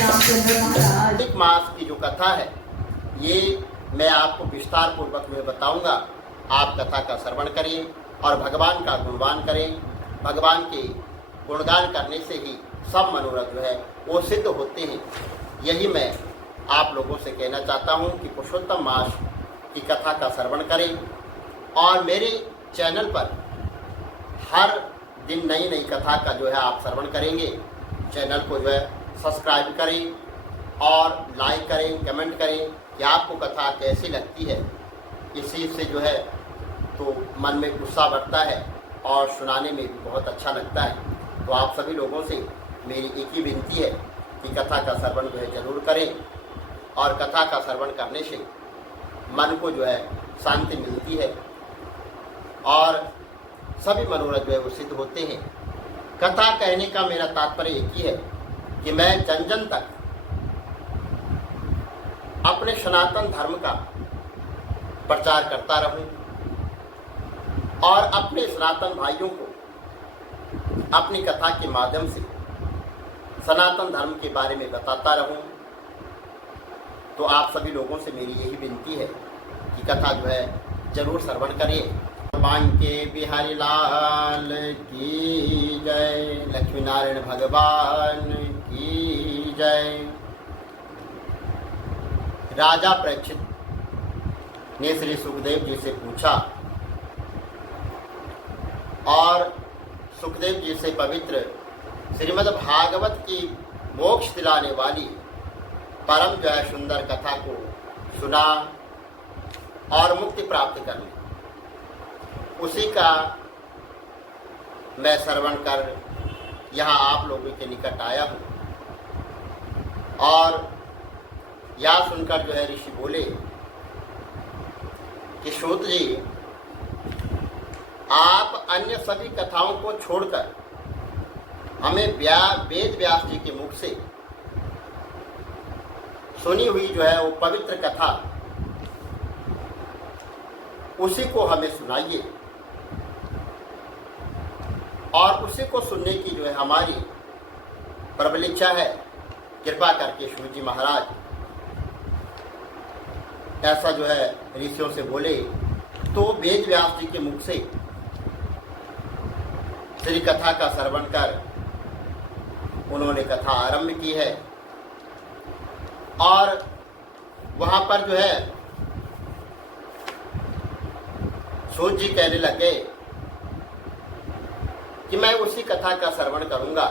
कार्तिक मास की जो कथा है ये मैं आपको विस्तार पूर्वक में बताऊंगा। आप कथा का श्रवण करिए और भगवान का गुणगान करें। भगवान के गुणगान करने से ही सब मनोरथ जो है वो सिद्ध होते हैं। यही मैं आप लोगों से कहना चाहता हूं कि पुरुषोत्तम मास की कथा का श्रवण करें और मेरे चैनल पर हर दिन नई नई कथा का जो है आप श्रवण करेंगे। चैनल को जो है सब्सक्राइब करें और लाइक करें, कमेंट करें कि आपको कथा कैसी लगती है। इसी से जो है तो मन में उत्साह बढ़ता है और सुनाने में भी बहुत अच्छा लगता है। तो आप सभी लोगों से मेरी एक ही विनती है कि कथा का श्रवण जो है जरूर करें और कथा का श्रवण करने से मन को जो है शांति मिलती है और सभी मनोरथ जो है वो सिद्ध होते हैं। कथा कहने का मेरा तात्पर्य एक ही है कि मैं जन जन तक अपने सनातन धर्म का प्रचार करता रहूं और अपने सनातन भाइयों को अपनी कथा के माध्यम से सनातन धर्म के बारे में बताता रहूं। तो आप सभी लोगों से मेरी यही विनती है कि कथा जो है जरूर श्रवण करिए। भगवान के बिहारी लाल की जय, लक्ष्मी नारायण भगवान की जय। राजा परीक्षित ने श्री सुखदेव जी से पूछा और सुखदेव जी से पवित्र श्रीमद् भागवत की मोक्ष दिलाने वाली परम जो है सुंदर कथा को सुना और मुक्ति प्राप्त कर ली। उसी का मैं श्रवण कर यहाँ आप लोगों के निकट आया हूँ और यह सुनकर जो है ऋषि बोले कि सूत जी, आप अन्य सभी कथाओं को छोड़कर हमें वेद व्यास जी के मुख से सुनी हुई जो है वो पवित्र कथा उसी को हमें सुनाइए और उसी को सुनने की जो है हमारी प्रबल इच्छा है। कृपा करके सूत जी महाराज ऐसा जो है ऋषियों से बोले। तो वेद व्यास जी के मुख से श्री कथा का श्रवण कर उन्होंने कथा आरंभ की है और वहां पर जो है सूत जी कहने लगे कि मैं उसी कथा का श्रवण करूंगा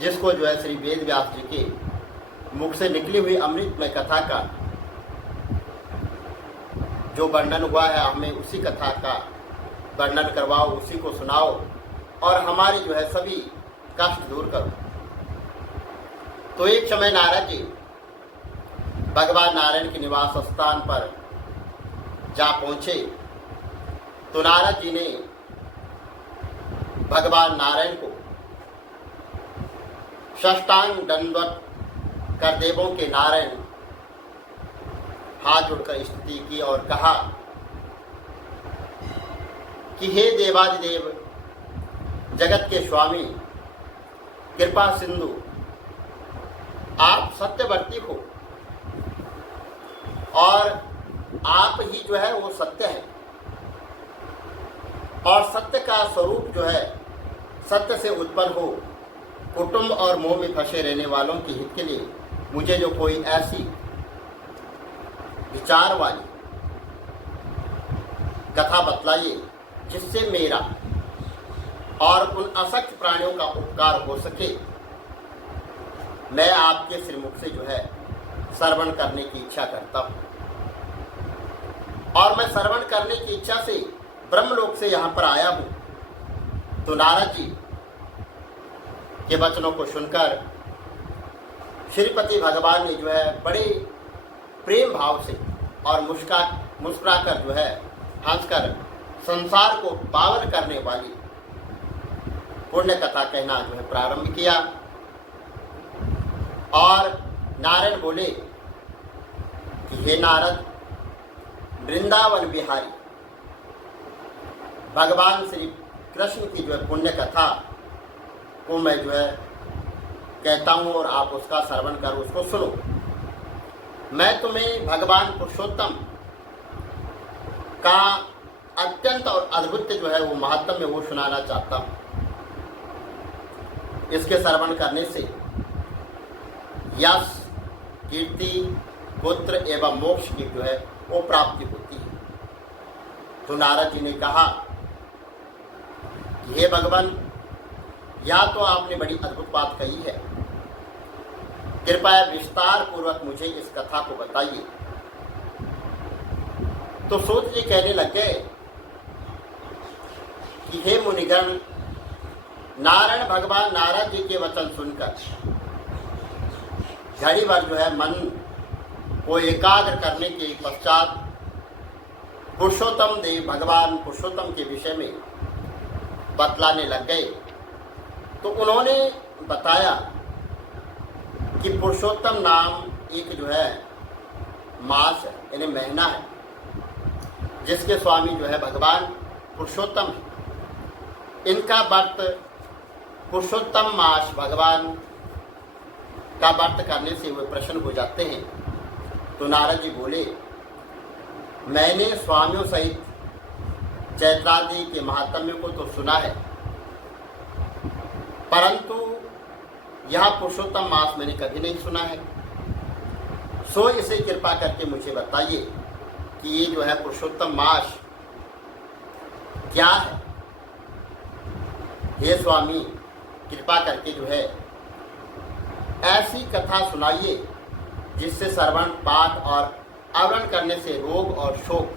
जिसको जो है श्री वेद व्यास जी के मुख से निकली हुई अमृतमय कथा का जो वर्णन हुआ है, हमें उसी कथा का वर्णन करवाओ, उसी को सुनाओ और हमारी जो है सभी कष्ट दूर करो। तो एक समय नारद जी भगवान नारायण के निवास स्थान पर जा पहुंचे। तो नारद जी ने भगवान नारायण को साष्टांग दंडवत कर देवों के नारायण हाथ जोड़कर स्तुति की और कहा कि हे देवादिदेव, जगत के स्वामी, कृपा सिंधु, आप सत्यवर्ती हो और आप ही जो है वो सत्य है और सत्य का स्वरूप जो है सत्य से उत्पन्न हो। कुटुंब और मोह में फंसे रहने वालों के हित के लिए मुझे जो कोई ऐसी विचार वाली कथा बतलाइए जिससे मेरा और उन असक्त प्राणियों का उपकार हो सके। मैं आपके श्रीमुख से जो है श्रवण करने की इच्छा करता हूं और मैं श्रवण करने की इच्छा से ब्रह्मलोक से यहाँ पर आया हूँ। तो नारद जी के वचनों को सुनकर श्रीपति भगवान ने जो है बड़े प्रेम भाव से और मुस्कुराकर जो है हंसकर संसार को पावन करने वाली पुण्य कथा कहना जो है प्रारंभ किया। और नारायण बोले कि हे नारद, वृंदावन बिहारी भगवान श्री कृष्ण की जो है पुण्य कथा को मैं जो है कहता हूँ और आप उसका श्रवण करो, उसको सुनो। मैं तुम्हें भगवान पुरुषोत्तम का अत्यंत और अद्भुत जो है वो महात्म्य वो सुनाना चाहता हूँ। इसके श्रवण करने से यश, कीर्ति, पुत्र एवं मोक्ष की जो है वो प्राप्ति होती है। तो नारद जी ने कहा कि हे भगवान, या तो आपने बड़ी अद्भुत बात कही है, कृपया विस्तार पूर्वक मुझे इस कथा को बताइए। तो सूत जी कहने लग गए कि हे मुनिगण, नारायण भगवान नारद जी के वचन सुनकर घड़ी भर जो है मन को एकाग्र करने के पश्चात पुरुषोत्तम देव भगवान पुरुषोत्तम के विषय में बतलाने लग गए। तो उन्होंने बताया कि पुरुषोत्तम नाम एक जो है मास है, यानी महीना है, जिसके स्वामी जो है भगवान पुरुषोत्तम है। इनका व्रत पुरुषोत्तम मास भगवान का व्रत करने से वे प्रसन्न हो जाते हैं। तो नारद जी बोले, मैंने स्वामियों सहित चैत्रादि के महात्म्य को तो सुना है, परंतु यह पुरुषोत्तम मास मैंने कभी नहीं सुना है। सो इसे कृपा करके मुझे बताइए कि ये जो है पुरुषोत्तम मास क्या है। हे स्वामी, कृपा करके जो है ऐसी कथा सुनाइए जिससे श्रवण, पाठ और आवरण करने से रोग और शोक,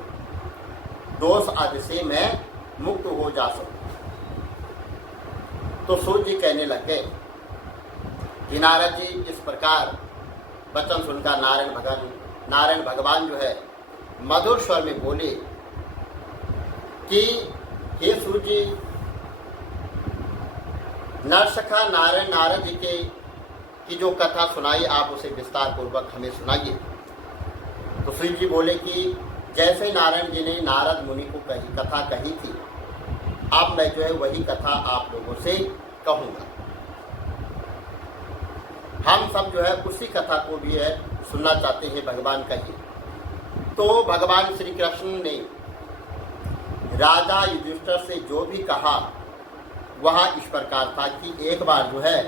दोष आदि से मैं मुक्त हो जा सकूं। तो सूत जी कहने लगे कि नारद जी इस प्रकार वचन सुनकर नारायण भगवान जो है मधुर स्वर में बोले कि हे सूत जी, नरसखा नारद जी की जो कथा सुनाई आप उसे विस्तार पूर्वक हमें सुनाइए। तो सूत जी बोले कि जैसे ही नारायण जी ने नारद मुनि को कथा कही थी, अब मैं जो है वही कथा आप लोगों से कहूँगा। हम सब जो है उसी कथा को भी है सुनना चाहते हैं भगवान का ही। तो भगवान श्री कृष्ण ने राजा युधिष्ठिर से जो भी कहा वह इस प्रकार था कि एक बार जो है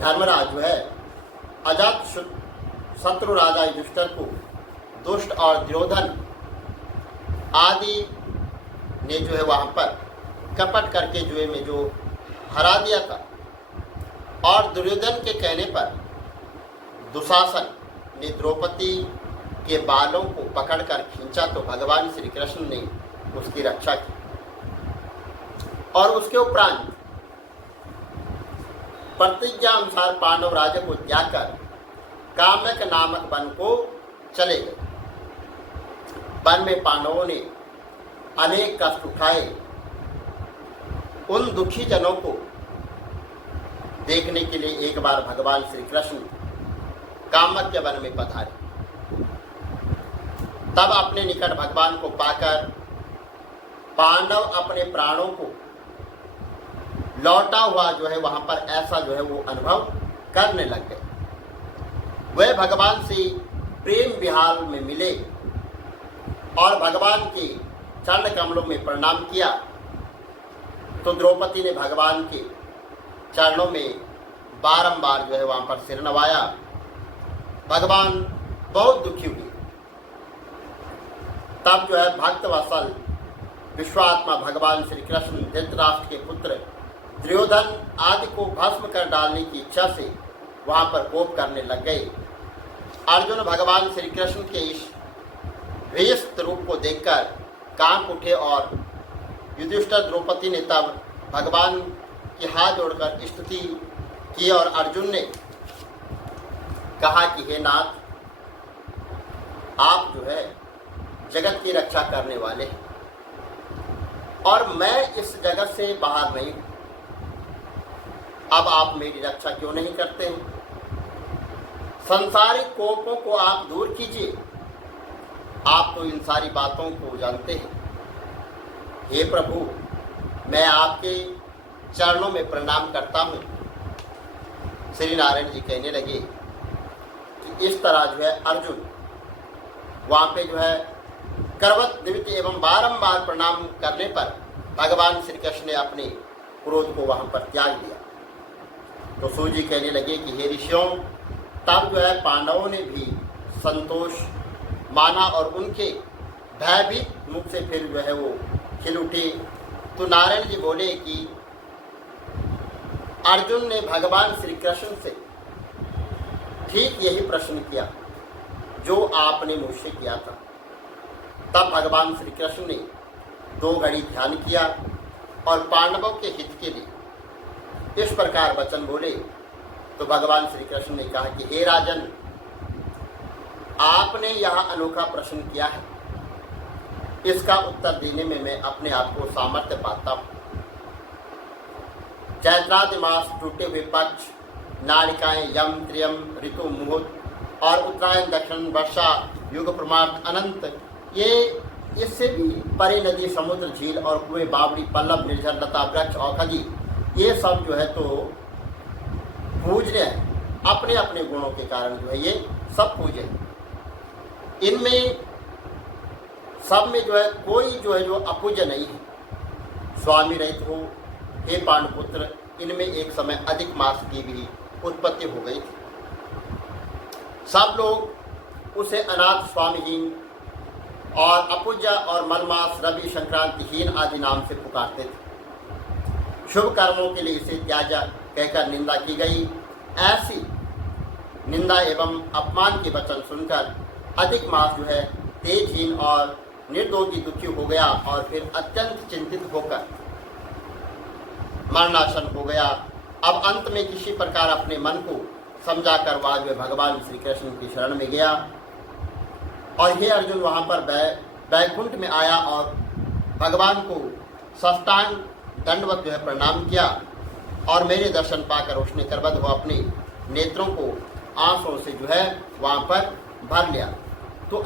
धर्मराज जो है अजात शत्रु राजा युधिष्ठिर को दुष्ट और दुर्योधन आदि ने जो है वहाँ पर कपट करके जो है में जो हरा दिया था। और दुर्योधन के कहने पर दुशासन ने द्रौपदी के बालों को पकड़कर खींचा तो भगवान श्री कृष्ण ने उसकी रक्षा की। और उसके उपरांत प्रतिज्ञा अनुसार पांडव राज्य को त्याग कर काम्यक नामक वन को चले गए। वन में पांडवों ने अनेक कष्ट उठाए। उन दुखी जनों को देखने के लिए एक बार भगवान श्री कृष्ण कामक्य वन में पधारे। तब अपने निकट भगवान को पाकर पांडव अपने प्राणों को लौटा हुआ जो है वहां पर ऐसा जो है वो अनुभव करने लग गए। वह भगवान से प्रेम विहार में मिले और भगवान के चरण कमलों में प्रणाम किया तो द्रौपदी ने भगवान के चरणों में बारंबार जो है वहां पर सिर नवाया। भगवान बहुत दुखी हुए। तब जो है भक्त वत्सल विश्वात्मा भगवान श्री कृष्ण धृतराष्ट्र के पुत्र दुर्योधन आदि को भस्म कर डालने की इच्छा से वहां पर कोप करने लग गए। अर्जुन भगवान श्री कृष्ण के इस व्यस्त रूप को देखकर कांप उठे और युधिष्ठिर द्रौपदी ने तब भगवान के हाथ जोड़कर स्तुति की और अर्जुन ने कहा कि हे नाथ, आप जो है जगत की रक्षा करने वाले हैं और मैं इस जगत से बाहर नहीं हूं। अब आप मेरी रक्षा क्यों नहीं करते हैं? संसारिक कोपों को आप दूर कीजिए। आप तो इन सारी बातों को जानते हैं। हे प्रभु, मैं आपके चरणों में प्रणाम करता हूँ। श्री नारायण जी कहने लगे कि इस तरह जो है अर्जुन वहाँ पे जो है करवत दिवित एवं बारंबार प्रणाम करने पर भगवान श्री कृष्ण ने अपने क्रोध को वहाँ पर त्याग दिया। तो सूर्य जी कहने लगे कि हे ऋषियों, तब जो है पांडवों ने भी संतोष माना और उनके भयभीत मुख से फिर जो है वो खिल उठे। तो नारायण जी बोले कि अर्जुन ने भगवान श्री कृष्ण से ठीक यही प्रश्न किया जो आपने मुझसे किया था। तब भगवान श्री कृष्ण ने 2 घड़ी ध्यान किया और पांडवों के हित के लिए इस प्रकार वचन बोले। तो भगवान श्री कृष्ण ने कहा कि हे राजन, आपने यह अनोखा प्रश्न किया है, इसका उत्तर देने में मैं अपने आप को सामर्थ्य पाता हूँ। चैत्रादि मास, टूटे हुए पक्ष, नारिकाएं, यम, त्रियम, ऋतु, मुहूर्त और उत्तरायण, दक्षिण, वर्षा, युग, प्रमाण, अनंत, ये इससे भी परे नदी, समुद्र, झील और कुएं, बावड़ी, पल्लव, निर्झर, लता, वृक्ष, औषधि, ये सब जो है तो पूज्य है। अपने अपने गुणों के कारण जो है ये सब पूज्य है। इनमें सब में जो है कोई जो है जो अपूज्य नहीं है। स्वामी रहित हो हे पांडुपुत्र, इनमें एक समय अधिक मास की भी उत्पत्ति हो गई थी। सब लोग उसे अनाथ, स्वामीहीन और अपूज्य और मलमास, रवि, संक्रांतिहीन आदि नाम से पुकारते थे। शुभ कर्मों के लिए इसे त्याजा कहकर निंदा की गई। ऐसी निंदा एवं अपमान के वचन सुनकर अधिक मास जो है तेजहीन और निर्दोषी दुखी हो गया और फिर अत्यंत चिंतित होकर मरणासन हो गया। अब अंत में किसी प्रकार अपने मन को समझाकर वह जो भगवान श्री कृष्ण की शरण में गया और हे अर्जुन वहाँ पर वैकुंठ में आया और भगवान को साष्टांग दंडवत जो है प्रणाम किया और मेरे दर्शन पाकर उसने करबद्ध हो अपने नेत्रों को आंसुओं से जो है वहाँ पर भर लिया। तो